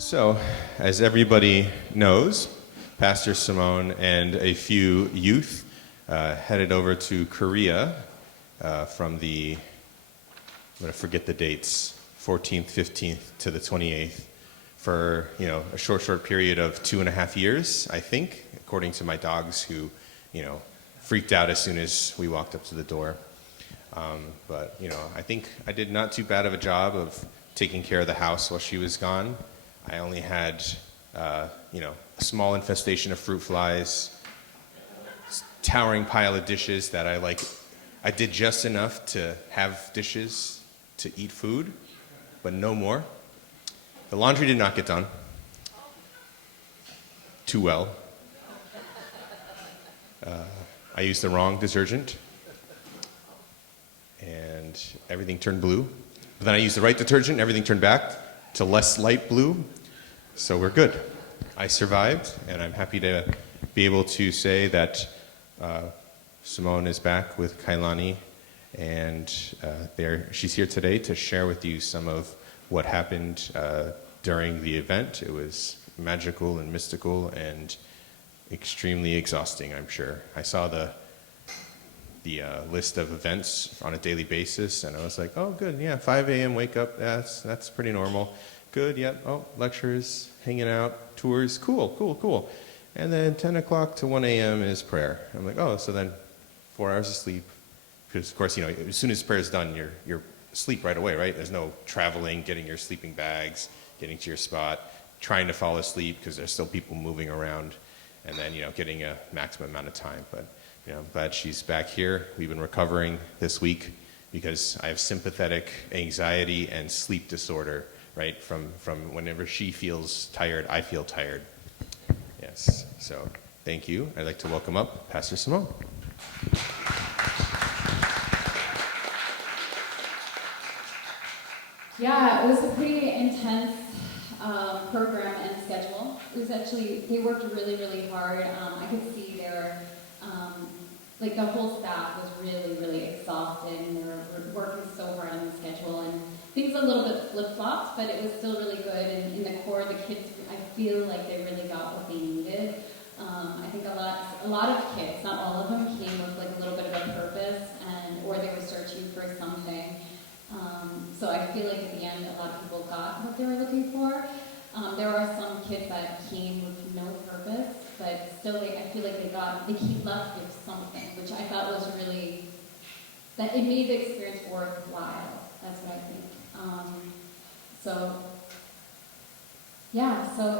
So, as everybody knows, Pastor Simone and a few youth headed over to Korea from the, I'm going to forget the dates, 14th, 15th to the 28th for, a short period of 2.5 years, I think, according to my dogs who, freaked out as soon as we walked up to the door. But I think I did not too bad of a job of taking care of the house while she was gone. I only had, a small infestation of fruit flies, towering pile of dishes that I did just enough to have dishes to eat food, but no more. The laundry did not get done too well. I used the wrong detergent, and everything turned blue. But then I used the right detergent, and everything turned back to less light blue. So we're good. I survived, and I'm happy to be able to say that Simone is back with Kailani, and she's here today to share with you some of what happened during the event. It was magical and mystical and extremely exhausting, I'm sure. I saw the list of events on a daily basis, and I was like, oh, good, yeah, 5 a.m. wake up, that's pretty normal. Good, yep, oh, lectures, hanging out, tours, cool. And then 10 o'clock to 1 a.m. is prayer. I'm like, oh, so then 4 hours of sleep. Because, of course, as soon as prayer is done, you're asleep right away, right? There's no traveling, getting your sleeping bags, getting to your spot, trying to fall asleep because there's still people moving around, and then, getting a maximum amount of time. But, I'm glad she's back here. We've been recovering this week because I have sympathetic anxiety and sleep disorder, right? From whenever she feels tired, I feel tired. Yes, so thank you. I'd like to welcome up Pastor Simone. Yeah, it was a pretty intense program and schedule. It was actually, they worked really, really hard. I could see their, the whole staff was really, really exhausted, and they were working so hard on the schedule, and things a little bit flip-flopped, but it was still really good. And in the core, the kids, I feel like they really got what they needed. I think a lot of kids, not all of them, came with a little bit of a purpose, or they were searching for something. So I feel like at the end, a lot of people got what they were looking for. There are some kids that came with no purpose, but still, I feel like they keep left with something, which I thought was really, that it made the experience worthwhile. That's what I think. So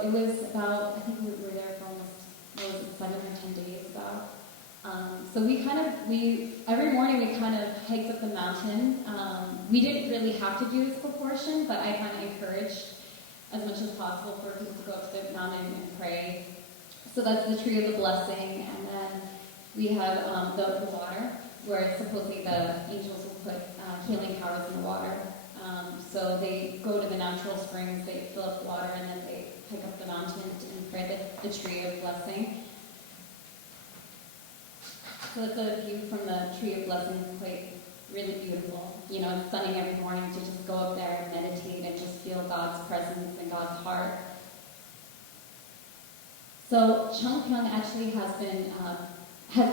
it was about, I think we were there for almost 7 or 10 days about. So every morning we kind of hiked up the mountain. We didn't really have to do this proportion, but I kind of encouraged as much as possible for people to go up to the mountain and pray. So that's the tree of the blessing, and then we have the water, where supposedly the angels will put healing powers in the water. So they go to the natural springs, they fill up the water, and then they pick up the mountain and pray the tree of blessing. So it's a view from the tree of blessing is quite really beautiful. It's stunning every morning to just go up there and meditate and just feel God's presence and God's heart. So Chungkyung actually has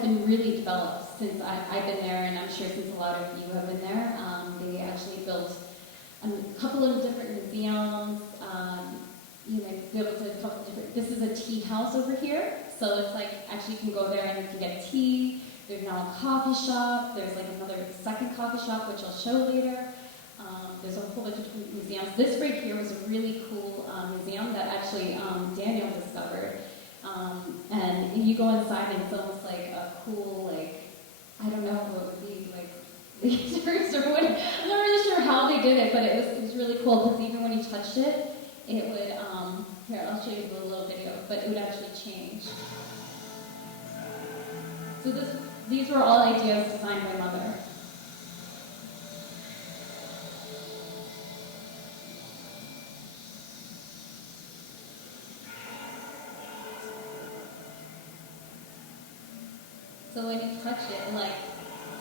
been really developed since I've been there, and I'm sure since a lot of you have been there. They actually built a couple of different museums. Built a couple different. This is a tea house over here, so it's actually you can go there and you can get tea. There's now a coffee shop. There's another second coffee shop, which I'll show later. There's a whole bunch of different museums. This right here was a really cool museum that actually Daniel discovered. And you go inside and it's almost like a cool, I don't know what it would be, lasers or what. I'm not really sure how they did it, but it was really cool because even when you touched it, it would, here, I'll show you a little video, but it would actually change. So these were all ideas designed by Mother. So when you touch it, it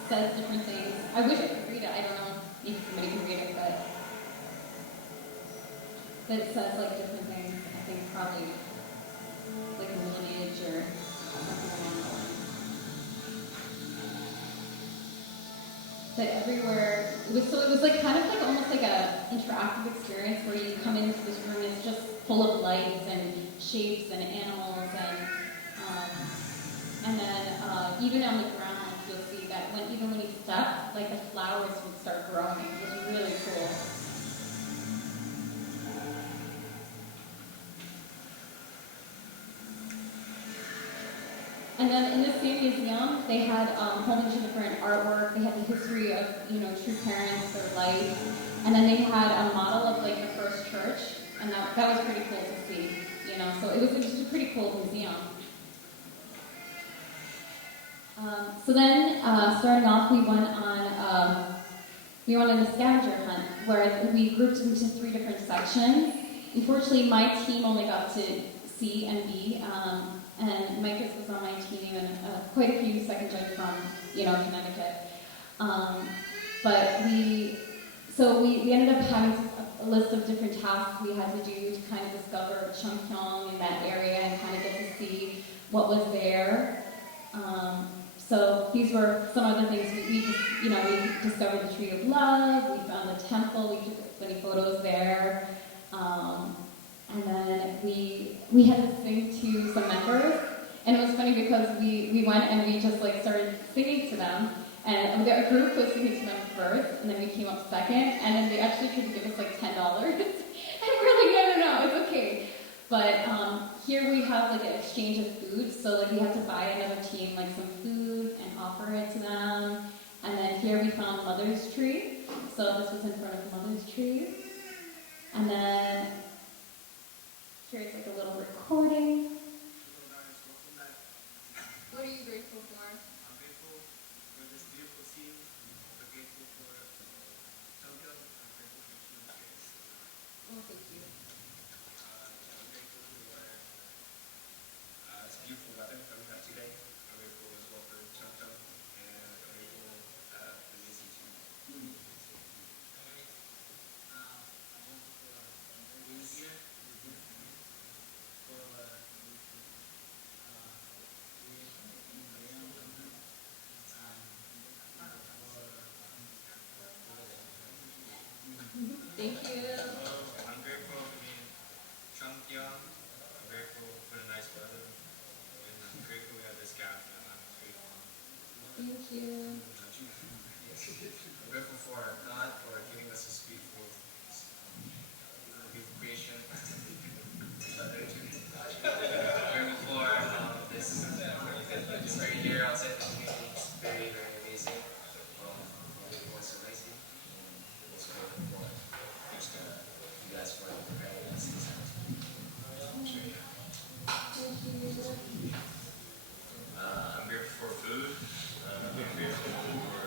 says different things. I wish I could read it. I don't know if somebody can read it, but that says like different things. I think probably like a lineage or something along that line. But everywhere, it was like kind of like almost like a interactive experience where you come into this room, it's just full of lights and shapes and animals and then even on the ground you'll see that even when you step, like the flowers would start growing. It was really cool. And then in the same museum, they had a whole bunch of different artwork. They had the history of, true parents, their life. And then they had a model of like the first church. And that was pretty cool to see, So it was just a pretty cool museum. So then, starting off, we went on a scavenger hunt where we grouped into 3 different sections. Unfortunately, my team only got to C and B, and Micus was on my team, and quite a few second judge from, Connecticut. But we ended up having a list of different tasks we had to do to kind of discover Chungkyong in that area and kind of get to see what was there. So these were some other things. We discovered the Tree of Love, we found the temple, we took many photos there. And then we had to sing to some members. And it was funny because we went and we just like started singing to them. And our group was singing to them first, and then we came up second, and then they actually tried to give us like $10. And we're like, no, it's okay. But here we have like an exchange of food, so like we have to buy another team like some food and offer it to them. And then here we found Mother's Tree, so this was in front of Mother's Tree. And then here's like a little recording. What are you grateful for? I'm grateful for this beautiful scene. I'm grateful for Tokyo. I'm grateful for human space. Oh, thank you. I'm grateful for this beautiful weather that we have today. I'm grateful as well for Tokyo. And I'm grateful for Missy too. I'm grateful for being here. Thank you. I'm grateful for being Chungkyong. I'm grateful for the nice weather. And I'm grateful we have this gathering. I'm grateful. Thank you. I'm grateful for God for giving us this beautiful creation. I'm grateful for this very year outside the community. It's very, very amazing. It was amazing. It's grateful for you guys for preparing us this time. I'm grateful for food. I'm grateful for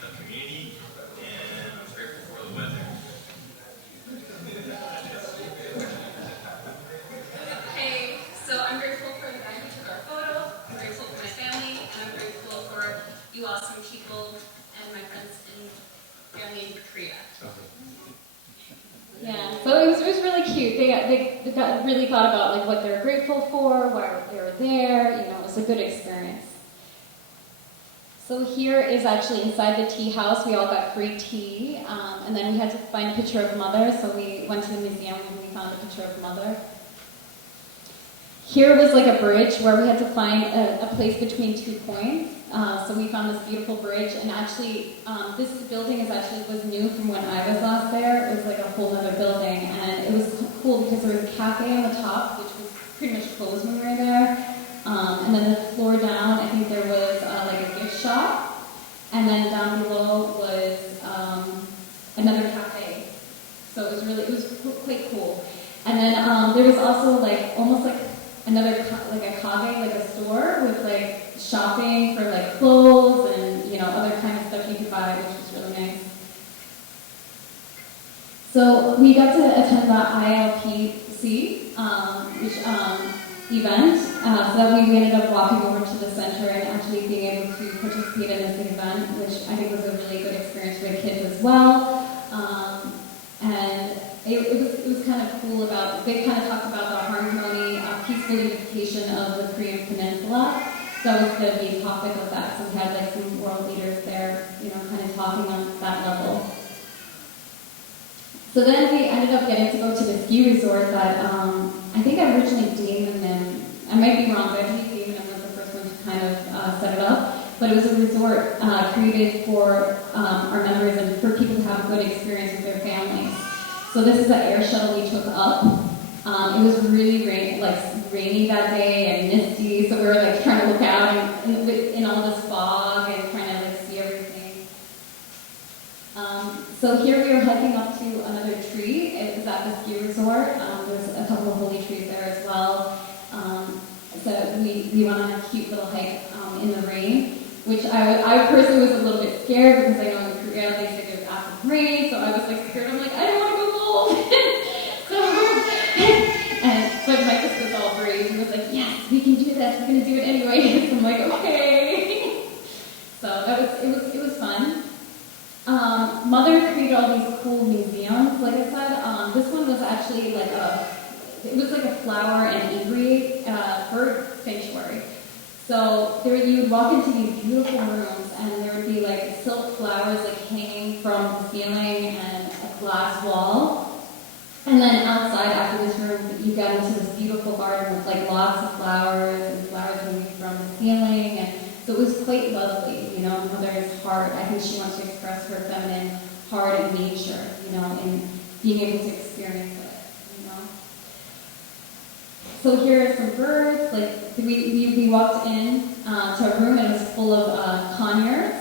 the community, and I'm grateful for the weather. Hey, so I'm grateful for the guy who took our photo, I'm grateful for my family, and I'm grateful for you awesome people and my friends and family in Korea. Yeah, so it was really cute. They really thought about like what they're grateful for, why they were there. It was a good experience. So here is actually inside the tea house. We all got free tea, and then we had to find a picture of Mother. So we went to the museum and we found a picture of Mother. Here was like a bridge where we had to find a place between 2 points. So we found this beautiful bridge, and actually, this building was new from when I was last there. It was like a whole other building, and it was cool because there was a cafe on the top, which was pretty much closed when we were there. And then the floor down, I think there was like a gift shop, and then down below was another cafe. So it was quite cool. And then there was also like almost like another like a kage, like a store with like shopping for like clothes and other kind of stuff you could buy, which was really nice. So we got to attend the ILPC event, so that we ended up walking over to the center and actually being able to participate in this event, which I think was a really good experience for the kids as well. And it was kind of cool about, they kind of talked about the harmony, peaceful unification of the Korean Peninsula. That was the main topic of that. So we had like some world leaders there, kind of talking on that level. So then we ended up getting to go to the ski resort that I think originally Damon, I might be wrong, but I think Damon was the first one to kind of set it up. But it was a resort created for our members and for people to have a good experience with their families. So this is the air shuttle we took up. It was really rainy that day and misty, so we were like trying to look out in all this fog and trying to like see everything. So here we were hiking up to another tree. It was at the ski resort. There's a couple of holy trees there as well. So we went on a cute little hike in the rain, which I personally was a little bit scared because I know in Korea they say there's acid rain, so I was like scared. I'm like, I don't want to go cold. But my sister's all brave. He was like, yes, we can do this. We're gonna do it anyway. So I'm like, okay. So it was fun. Mother created all these cool museums. Like I said, this one was actually like it was like a flower and aviary bird sanctuary. So you would walk into these beautiful rooms, and there would be like silk flowers like hanging from the ceiling and a glass wall. And then outside, after this room, you got into this beautiful garden with like lots of flowers and flowers hanging from the ceiling. And so it was quite lovely, Mother's heart. I think she wants to express her feminine heart in nature, and being able to experience it, So here are some birds. Like we walked in to a room and it was full of conures,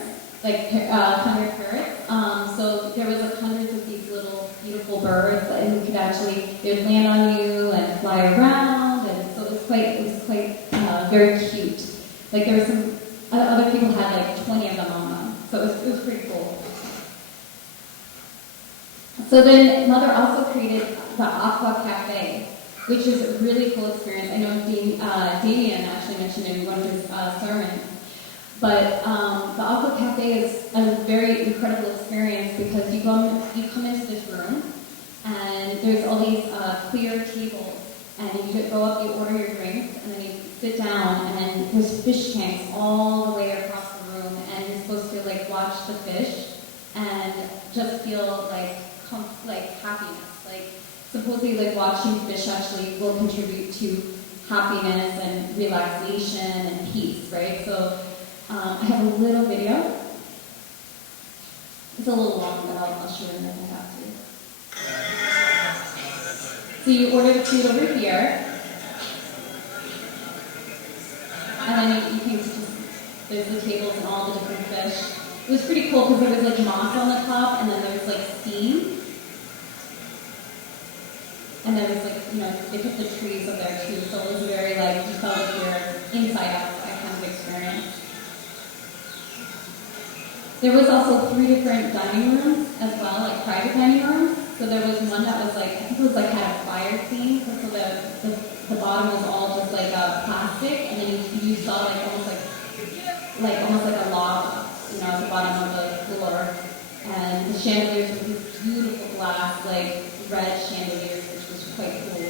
like conure parrots. So there was like hundreds of these little beautiful birds, and you could actually they would land on you and fly around, and so it was quite very cute. Like there were some other people had like 20 of them on them, so it was pretty cool. So then Mother also created the Aqua Cafe, which is a really cool experience. I know Damien actually mentioned it in one of his sermons. But the Aqua Cafe is a very incredible experience because you come into this room and there's all these clear tables, and you go up, you order your drinks, and then you sit down, and there's fish tanks all the way across the room, and you're supposed to like watch the fish and just feel like happiness. Like supposedly like watching fish actually will contribute to happiness and relaxation and peace, right? So I have a little video. It's a little long, but I'll show it if I have to. So you order the food over here, and then you can just, there's the tables and all the different fish. It was pretty cool because there was like moss on the top, and then there was like steam. And then there's like, they put the trees up there too, so it was very like, you felt like you're inside outside kind of experience. There was also 3 different dining rooms as well, like private dining rooms. So there was one that was like, I think it was like had a fire theme, so the bottom was all just like plastic, and then you saw like almost like a lava, at the bottom of the floor. And the chandeliers were these beautiful glass, like red chandeliers, which was quite cool.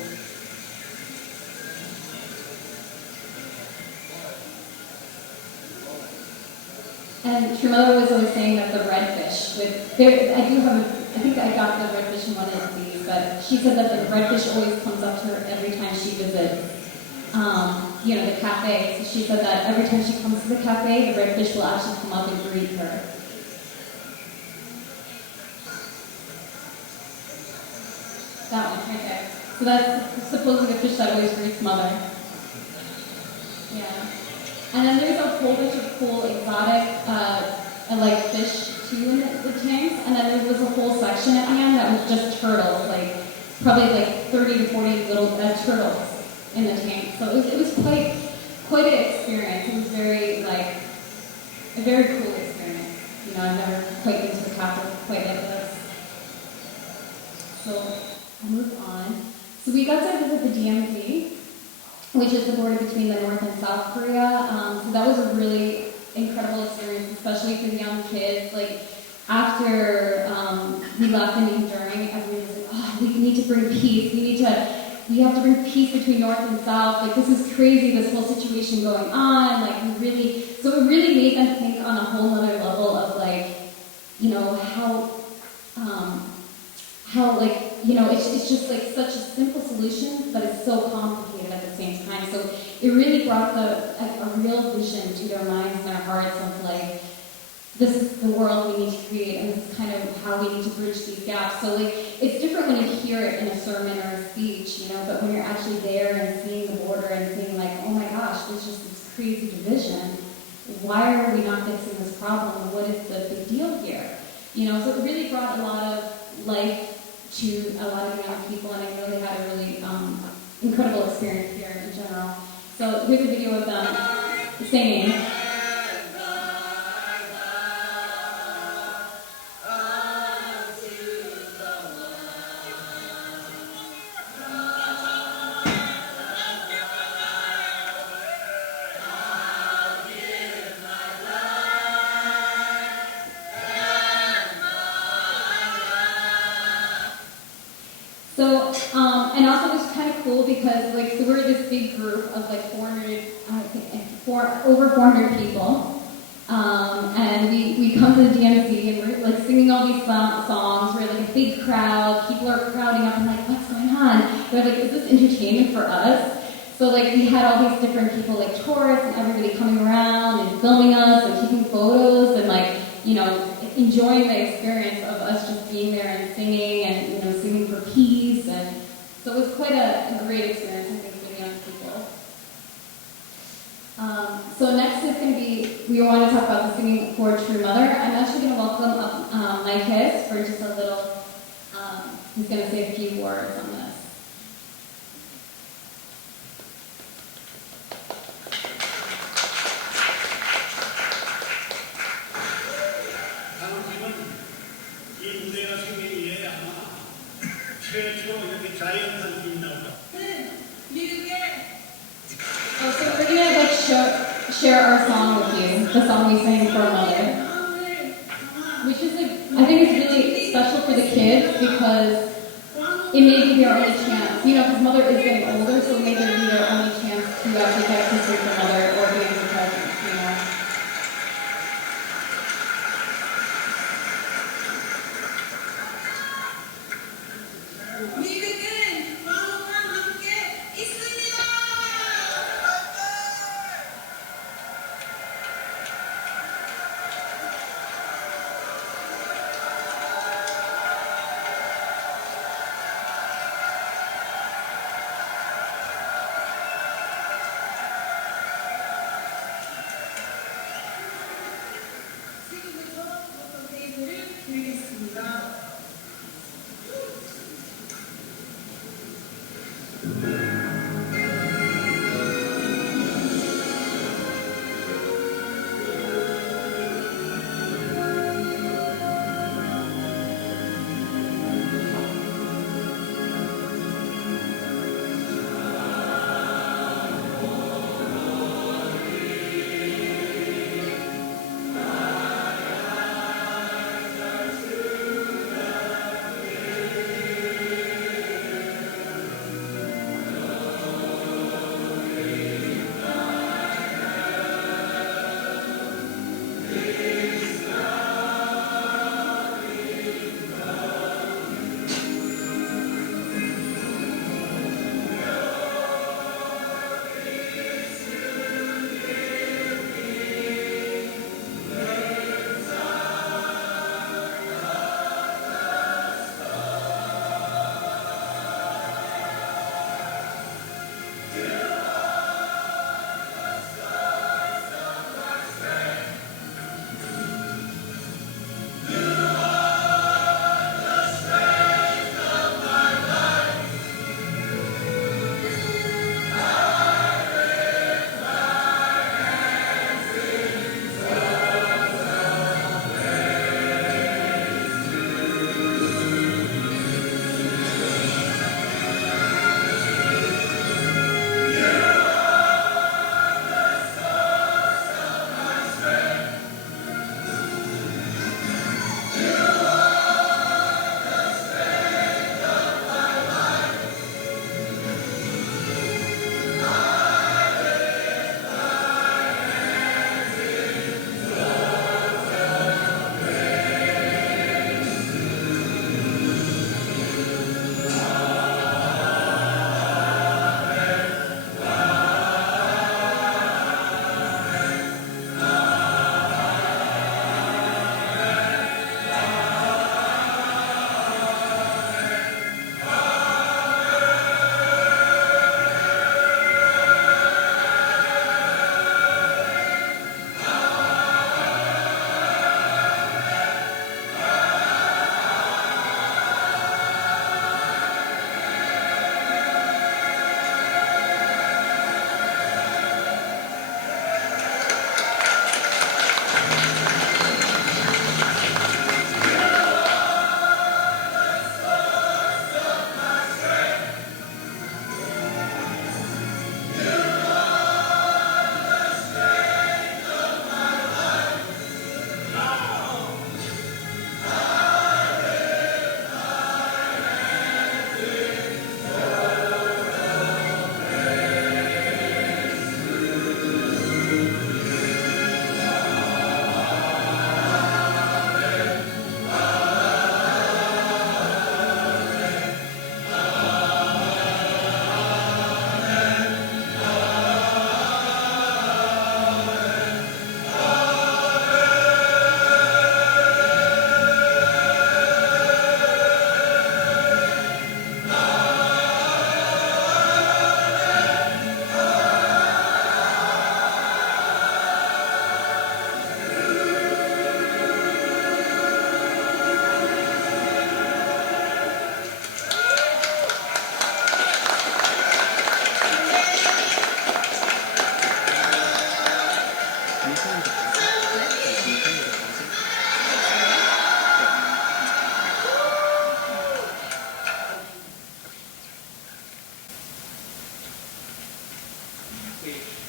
And your mother was always saying that the redfish I think I got the redfish in one of these, but she said that the redfish always comes up to her every time she visits, the cafe. So she said that every time she comes to the cafe, the redfish will actually come up and greet her. That one right there. So that's supposedly the fish that always greets Mother. Yeah. And then there's a whole bunch of cool exotic like fish too in the tanks. And then there was a whole section at the end that was just turtles, like probably like 30 to 40 little turtles in the tank. So it was quite an experience. It was very a very cool experience. I've never quite been to the capital quite like this. So I'll move on. So we got to visit the DMZ, which is the border between the North and South Korea. So that was a really incredible experience, especially for the young kids. Like after we left and even during, everyone was like, oh, we need to bring peace. We have to bring peace between North and South. Like, this is crazy, this whole situation going on. Like, so it really made them think on a whole nother level of, like, you know, how like, you know, it's just like such a simple solution, but it's so complicated at the same time. So it really brought a real vision to their minds and their hearts of, like, this is the world we need to create, and this is kind of how we need to bridge these gaps. So, like, it's different when you hear it in a sermon or a speech, you know, but when you're actually there and seeing the border and seeing, like, oh my gosh, there's just this crazy division. Why are we not fixing this problem? What is the big deal here? You know, so it really brought a lot of life to a lot of young people, and I really had a really incredible experience here in general. So here's a video of them singing. So, and also it was kind of cool because, like, so we're this big group of, like, 400, over 400 people. And we come to the DMC and we're, like, singing all these songs. We're, like, a big crowd. People are crowding up and, like, what's going on? We're like, is this entertainment for us? So, like, we had all these different people, like tourists and everybody coming around and filming us and taking photos and, like, you know, enjoying the experience of us just being there and singing and, you know, singing for peace. And so it was quite a great experience, I think, for the young people. So next is going to be, we want to talk about the Singing for a True Mother. I'm actually going to welcome up Mike Hiss for just a little, he's going to say a few words on this. 이 무대가 생긴 이래 아마 최초로 이렇게 자연한 일이 나오다. Oh, so we're going to, like, share our song with you, the song we sang for a mother, which is, like, I think it's really special for the kids because it may be their only chance, you know, because mother is getting older, so it may be their only chance to actually get to see their mother or be in her presence, you know. 미국은 마음과 함께 있습니다. 지금부터 어떤 게임을 드리겠습니다.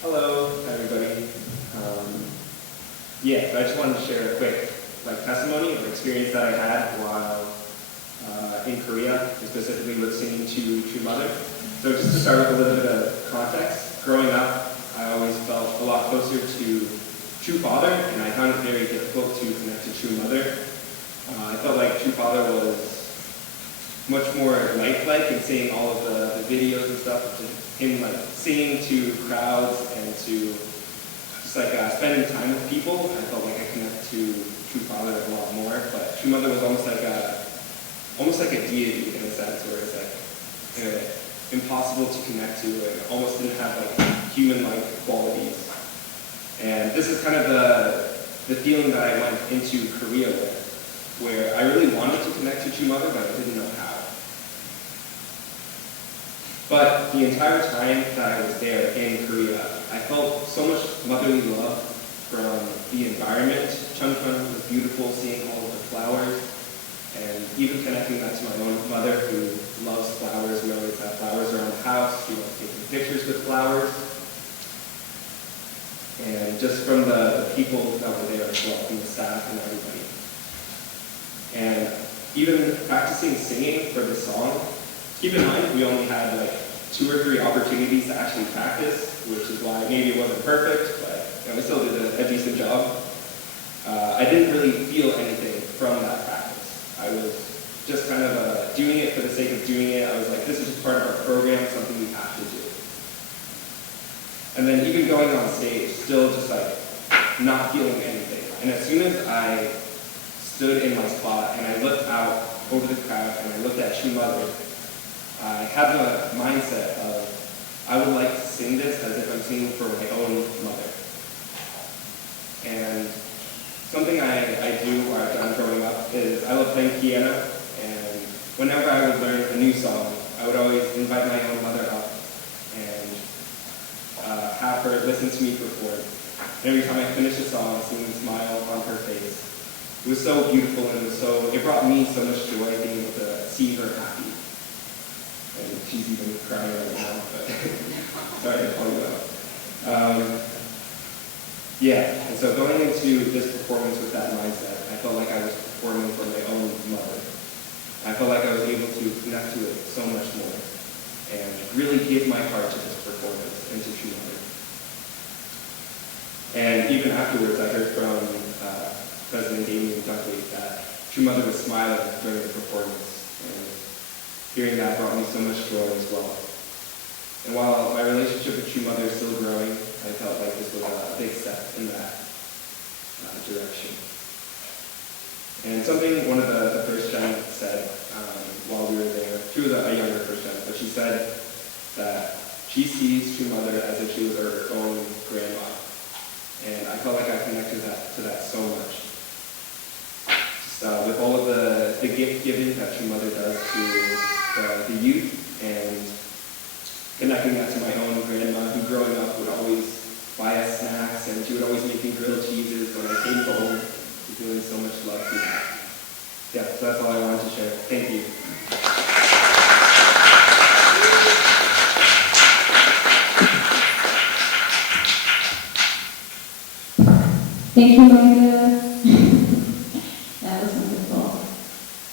Hello, everybody. Yeah, I just wanted to share a quick testimony or experience that I had while in Korea, and specifically with singing to True Mother. So just to start with a little bit of context, growing up, I always felt a lot closer to True Father, and I found it very difficult to connect to True Mother. I felt like True Father was much more lifelike in seeing all of the videos and stuff, him singing to crowds and to just spending time with people. I felt like I connected to True Father a lot more, but True Mother was almost like a deity in a sense, where it's impossible to connect to and almost didn't have human-like qualities. And this is kind of the feeling that I went into Korea with, where I really wanted to connect to True Mother, but I didn't know how. But the entire time that I was there in Korea, I felt so much motherly love from the environment. Chungcheon was beautiful, seeing all of the flowers, and even connecting that to my own mother, who loves flowers. We always have flowers around the house. She loves taking pictures with flowers. And just from the people that were there as well, from the staff and everybody. And even practicing singing for the song, keep in mind we only had 2 or 3 opportunities to actually practice, which is why maybe it wasn't perfect, but we still did a decent job. I didn't really feel anything from that practice. I was just kind of doing it for the sake of doing it. I was like, this is just part of our program, something we have to do. And then even going on stage, still just not feeling anything. And as soon as I stood in my spot and I looked out over the crowd and I looked at True Mother, I had the mindset of, I would like to sing this as if I'm singing for my own mother. And something I do, or I've done growing up, is I love playing piano, and whenever I would learn a new song, I would always invite my own mother up and have her listen to me perform. And every time I finished a song, seeing the smile on her face, it was so beautiful, and it brought me so much joy being able to see her happy. And she's even crying right now, but sorry to call you out. Yeah, and so going into this performance with that mindset, I felt like I was performing for my own mother. I felt like I was able to connect to it so much more and really give my heart to this performance and to True Mother. And even afterwards, I heard from President Damien Dunkley that True Mother was smiling during the performance. And hearing that brought me so much joy as well. And while my relationship with True Mother is still growing, I felt like this was a big step in that direction. And something one of the first gen said while we were there, she was a younger first gen, but she said that she sees True Mother as if she was her own grandma. And I felt like I connected to that so much. Just with all of the gift giving that True Mother does to the youth, and connecting that to my own grandma, who growing up would always buy us snacks, and she would always make me grilled cheeses when I came home, feeling so much love through that. Yeah, so that's all I wanted to share. Thank you. Thank you, Miranda. That was wonderful.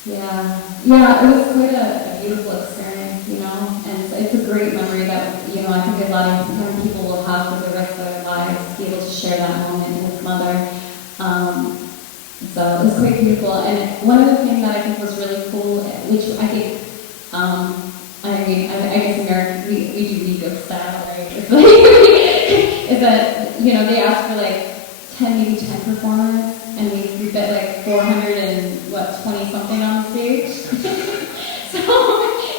Yeah, it was quite a beautiful experience, and it's a great memory that, I think a lot of young people will have for the rest of their lives, to be able to share that moment with mother. So it was quite beautiful. And one of the things that I think was really cool, which I think, I guess in America, we do League of Style, right? It's is that, they asked for 10 performers, and we bet 420 something on stage. So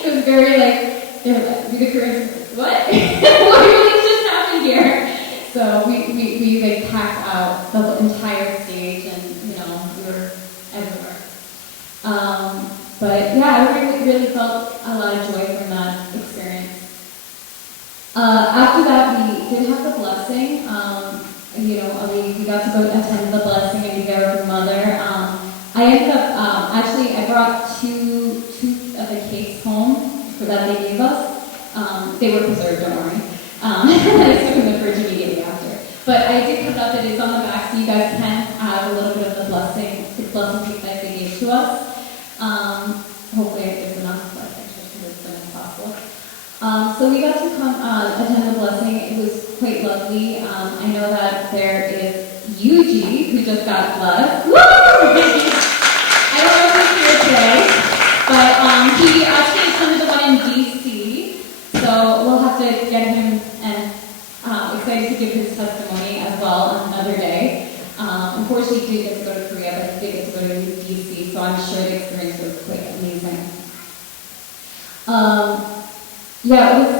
it was very the Koreans, what? What really just happened here? So we packed out the entire stage, and we were everywhere. But yeah, I really felt a lot of joy from that experience. After that, we did have the blessing. We got to go attend the blessing and be there with mother. I ended up, I brought two of the cakes home that they gave us. They were preserved, don't worry. I took in the fridge immediately after. But I did cut up, it is on the back, so you guys can have a little bit of the blessing piece that they gave to us. Hopefully there's enough, but I try to do as much as possible. So we got to come attend the blessing. It was quite lovely. I know that there is Yuji, who just got blessed. Woo! I don't know if he's here today, but he actually attended the one in DC, so we'll have to get him and excited to give his testimony as well on another day. Unfortunately, he didn't get to go to Korea, but he did get to go to DC, so I'm sure the experience was quite amazing. Yeah, it was,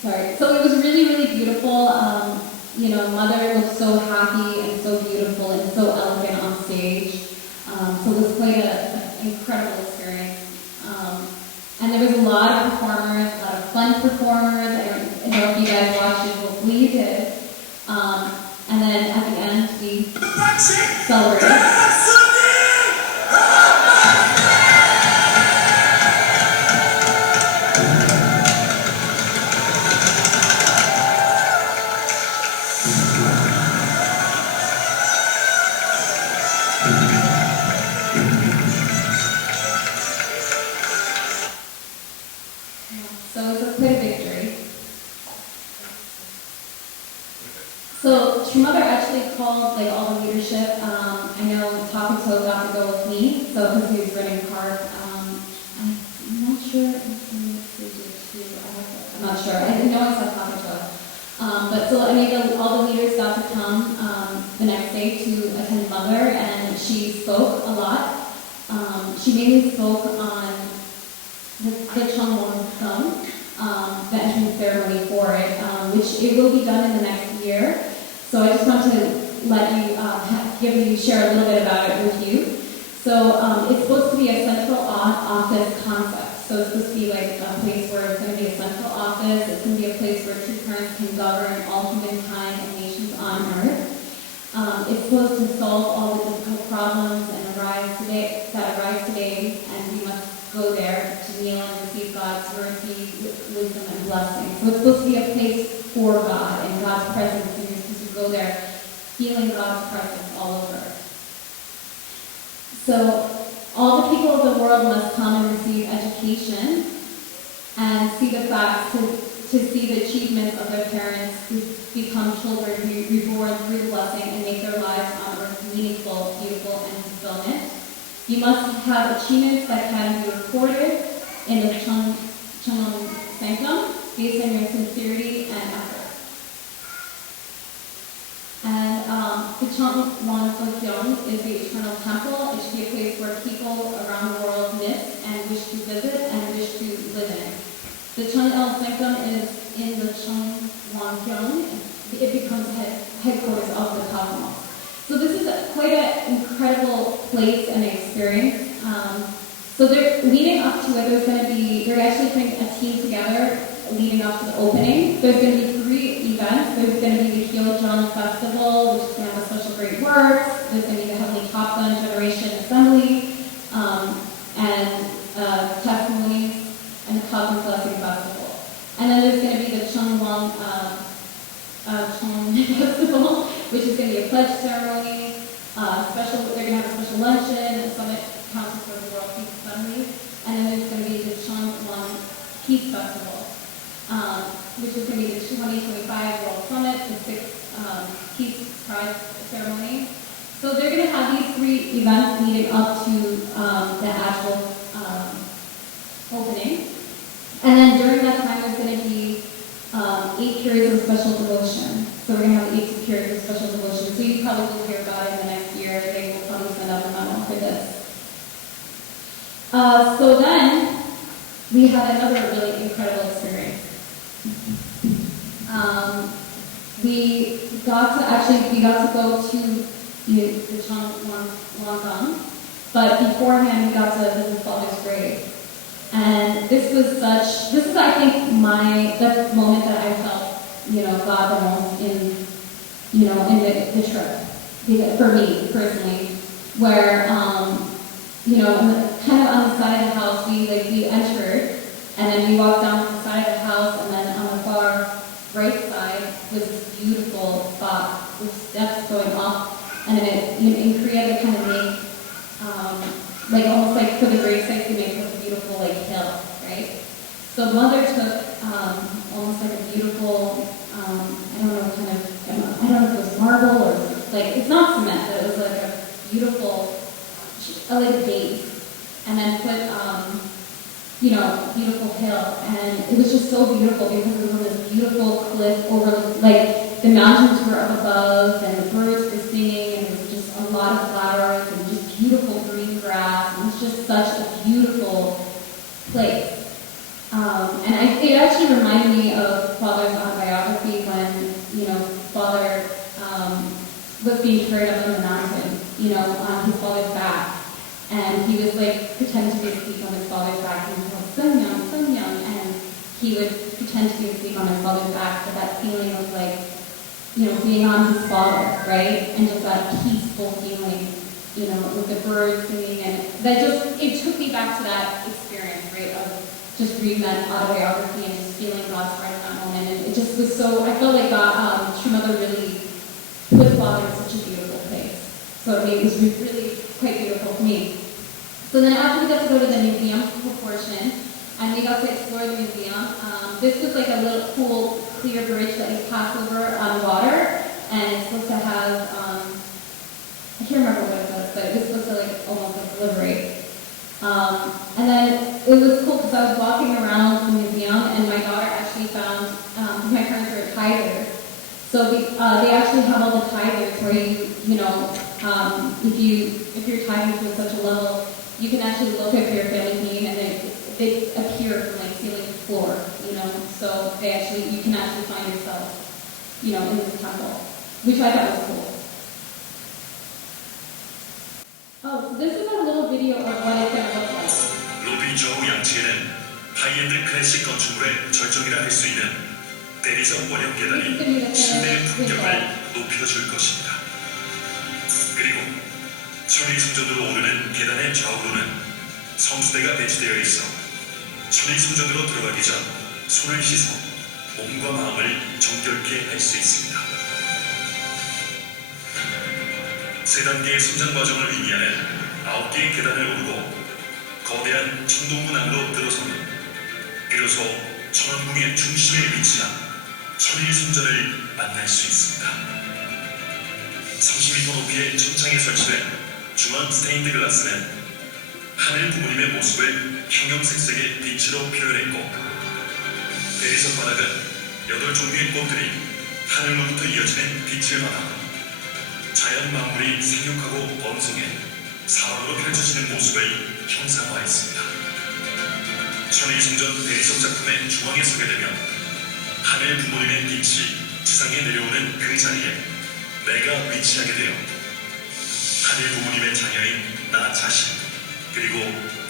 sorry. So it was really, really beautiful. You know, Mother looked so happy and so beautiful and so elegant on stage. So it was quite an incredible experience. And there was a lot of performers, a lot of fun performers. I don't know if you guys watched it, hopefully you did. And then at the end, we celebrated. So it was quite a victory. So True Mother actually called like all the leadership. I know Takuto got to go with me, so because he was running card. I'm not sure if he did too. I'm not sure. I know I saw Takuto. But so I mean, all the leaders got to come the next day to attend Mother, and she spoke a lot. She mainly spoke on the Chungwon Sung, the entrance ceremony for it, which it will be done in the next year. So I just want to let you, share a little bit about it with you. So it's supposed to be a central office concept. So it's supposed to be like a place where it's going to be a central office. It's going to be a place where true parents can govern all humankind and nations on earth. It's supposed to solve all the difficult problems that arise today, and we must go there to kneel and receive God's mercy, wisdom, and blessing. So it's supposed to be a place for God and God's presence, and you're supposed to go there feeling God's presence all over. So all the people of the world must come and receive education and see the facts, to see the achievements of their parents who become children, reborn through the blessing, and make their lives on earth meaningful, beautiful, and fulfillment. You must have achievements that can be recorded in the Chungwon Sanctum based on your sincerity and effort. And the Chungwon Sanctum is the eternal temple. It should be a place where people around the world miss and wish to visit and wish to live in it. The Chungwon Sanctum is in the Chungwon. It becomes headquarters of the cosmos. So this is quite an incredible place and experience. So they're leading up to it. They're actually putting a team together leading up to the opening. There's going to be 3 events. There's going to be the Gyeojeong Festival, which is going to have a special great works. There's going to be the Heavenly Top Gun Generation Assembly, and testimonies, and the Cosmic Blessing Festival. And then there's going to be the Chungwon Chung Festival, which is going to be a pledge ceremony. They're going to have a special luncheon, a summit council for the World Peace Assembly, and then there's going to be the Chungwon Peace Festival, which is going to be the 2025 World Summit, the 6th Peace Prize ceremony. So they're going to have these 3 events leading up to the actual opening. And then during that time, there's going to be 8 periods of special devotion. So we're going to have 8 periods of special devotion. So you probably will hear about it in the next year. They will probably send out a memo for this. So then, we had another really incredible experience. We got to go to the Chungwon, but beforehand we got to visit Father's grave. And this is I think the moment that I felt, God the most in the trip, for me personally, where, kind of on the side of the house, we entered, and then we walked down the side of the house, and then on the far right in Korea they kind of make, like almost like for the grave sites they make like a beautiful like hill, right? So mother took almost like a beautiful, I don't know, kind of, I don't know if it was marble or like, it's not cement, but it was like a beautiful, like a base, and then put, beautiful hill, and it was just so beautiful because it was on this beautiful cliff over, like, the mountains were up above, and the birds were singing, and there was just a lot of flowers, and just beautiful green grass, and it was just such a beautiful place. It actually reminded me of Father's autobiography when, Father was being carried up on the mountain, on his father's back. And he was like pretending to be asleep on his father's back, and he was like, Sun Young, and he would pretend to be asleep on his father's back, but that feeling was like, being on his father, right? And just that peaceful feeling, with the birds singing, and it took me back to that experience, right, of just reading that autobiography and just feeling God's presence in that moment. And it just was so, I felt like God, True Mother really put Father in such a beautiful place. So it was really quite beautiful for me. So then after we got to go to the museum portion, and we got to explore the museum, this was like a little cool, clear bridge that you pass over on water, and it's supposed to have, I can't remember what it was, but it was supposed to like almost like liberate. And then it was cool because I was walking around the museum, and my daughter actually found, my parents were tithers, so they actually have all the tithers where if you're tithing to such a level, you can actually look at your family name, and they appear from like ceiling to floor, so you can actually find yourself, in this temple, which I thought was cool. Oh, so this is a little video of what it's going to look like. 로비 좌우 양측에는 하이엔드 클래식 건축물의 절정이라 할 수 있는 대리석 원형 계단이 실내 풍경을 높여줄 것입니다. 그리고 천일성전으로 오르는 계단의 좌우로는 성수대가 배치되어 있어 천일성전으로 들어가기 전 손을 씻어 몸과 마음을 정결케 할 수 있습니다. 세 단계의 성장 과정을 의미하는 9개의 계단을 오르고 거대한 청동문 안으로 들어서면 비로소 천원궁의 중심에 위치한 천일성전을 만날 수 있습니다. 30m 높이의 천창에 설치된 중앙 스테인드 글라스는 하늘 부모님의 모습을 형형색색의 빛으로 표현했고, 대리석 바닥은 8종류의 꽃들이 하늘로부터 이어지는 빛을 받아 자연 만물이 생육하고 번성해 사방으로 펼쳐지는 모습을 형상화했습니다. 천일성전 대리석 작품의 중앙에 서게 되면 하늘 부모님의 빛이 지상에 내려오는 그 자리에 내가 위치하게 되어 하늘 부모님의 자녀인 나 자신, 그리고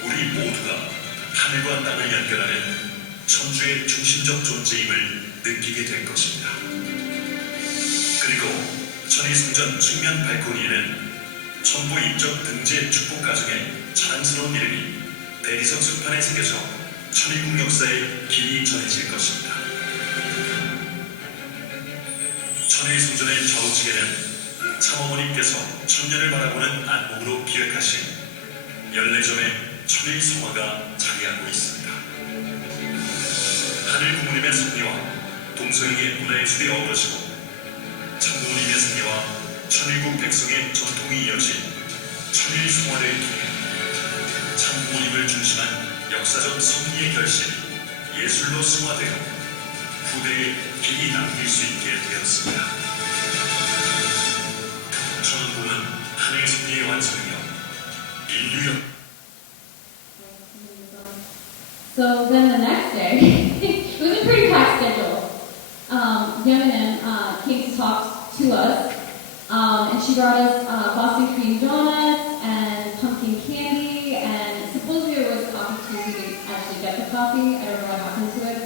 우리 모두가 하늘과 땅을 연결하는 천주의 중심적 존재임을 느끼게 될 것입니다. 그리고 천일성전 측면 발코니에는 천부 입적 등재 축복 가정의 자랑스러운 이름이 대리석 술판에 새겨져 천일궁 역사의 길이 전해질 것입니다. 천일성전의 좌우측에는 참어머니께서 천년을 바라보는 안목으로 기획하신 14점의 천일성화가 자리하고 있습니다. 하늘 부모님의 섭리와 동서양의 문화예술이 어우러지고 참부모님의 생애와 천일국 백성의 전통이 이어진 천일성화를 통해 참부모님을 중심한 역사적 섭리의 결실이 예술로 승화되어 후대에 길이 남길 수 있게 되었습니다. 천원궁은 하늘 섭리의 완성이며 인류역 So then the next day, it was a pretty packed schedule. Yemen came to talk to us, and she brought us Boston cream donuts and pumpkin candy, and supposedly there was coffee too. We didn't actually get the coffee. I don't know what happened to it,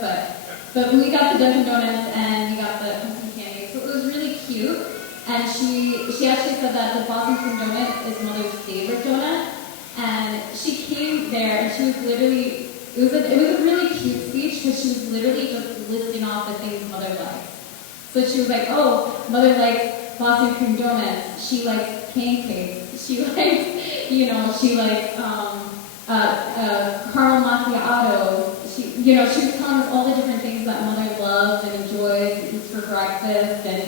but we got the Dunkin' Donuts and we got the pumpkin candy. So it was really cute. And she actually said that the Boston cream donut is Mother's favorite donut, and she came there and she was literally. It was a really cute speech because she was literally just listing off the things Mother likes. So she was like, oh, Mother likes Boston cream donuts. She likes pancakes. She likes, she likes caramel macchiato. She was telling us all the different things that mother loves and enjoys and eats for breakfast. And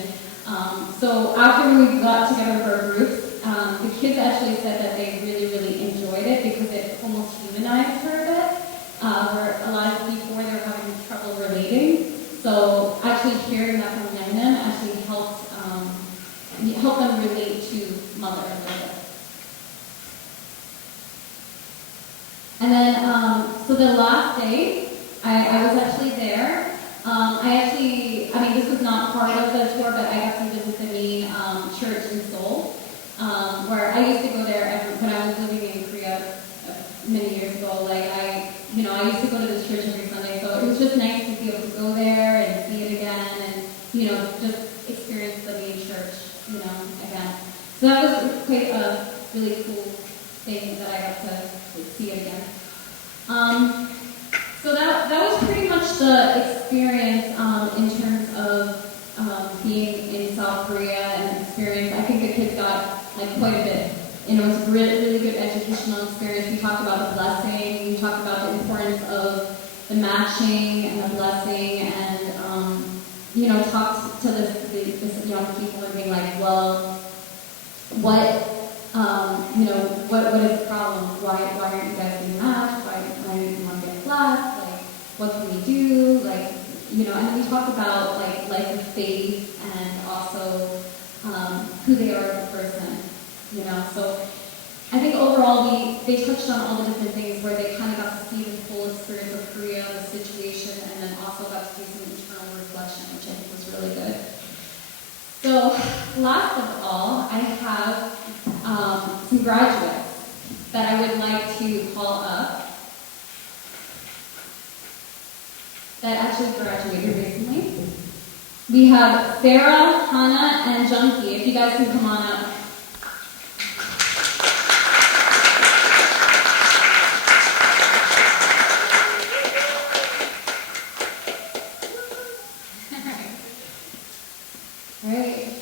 so after we got together for our groups, the kids actually said that they really, really enjoyed it because it almost humanized her a bit. Where a lot of before they were having trouble relating. So actually hearing that from them actually helped them relate to mother a little bit. And then, so the last day, I was actually there. This was not part of the tour, but I got to visit the main church in Seoul, where I used to go there when I was living in Korea many years ago. I used to go to this church every Sunday, so it was just nice to be able to go there and see it again, and just experience the main church, again. So that was quite a really cool thing that I got to see it again. So that was pretty much the experience in terms of being in South Korea and experience. I think the kids got quite a bit. It was a really, really good educational experience. We talked about the blessing. We talked about the importance of the matching and the blessing, and talked to this young people and being like, well, what is the problem? Why aren't you guys getting matched? Why do you want to get blessed? What can we do? And we talk about life of faith and also who they are as a person. So I think overall they touched on all the different things where they kind of got to see the full experience of Korea, the situation, and then also got to do some internal reflection, which I think was really good. So last of all, I have some graduates that I would like to call up that actually graduated recently. We have Sarah, Hannah, and Junkie. If you guys can come on up. All right.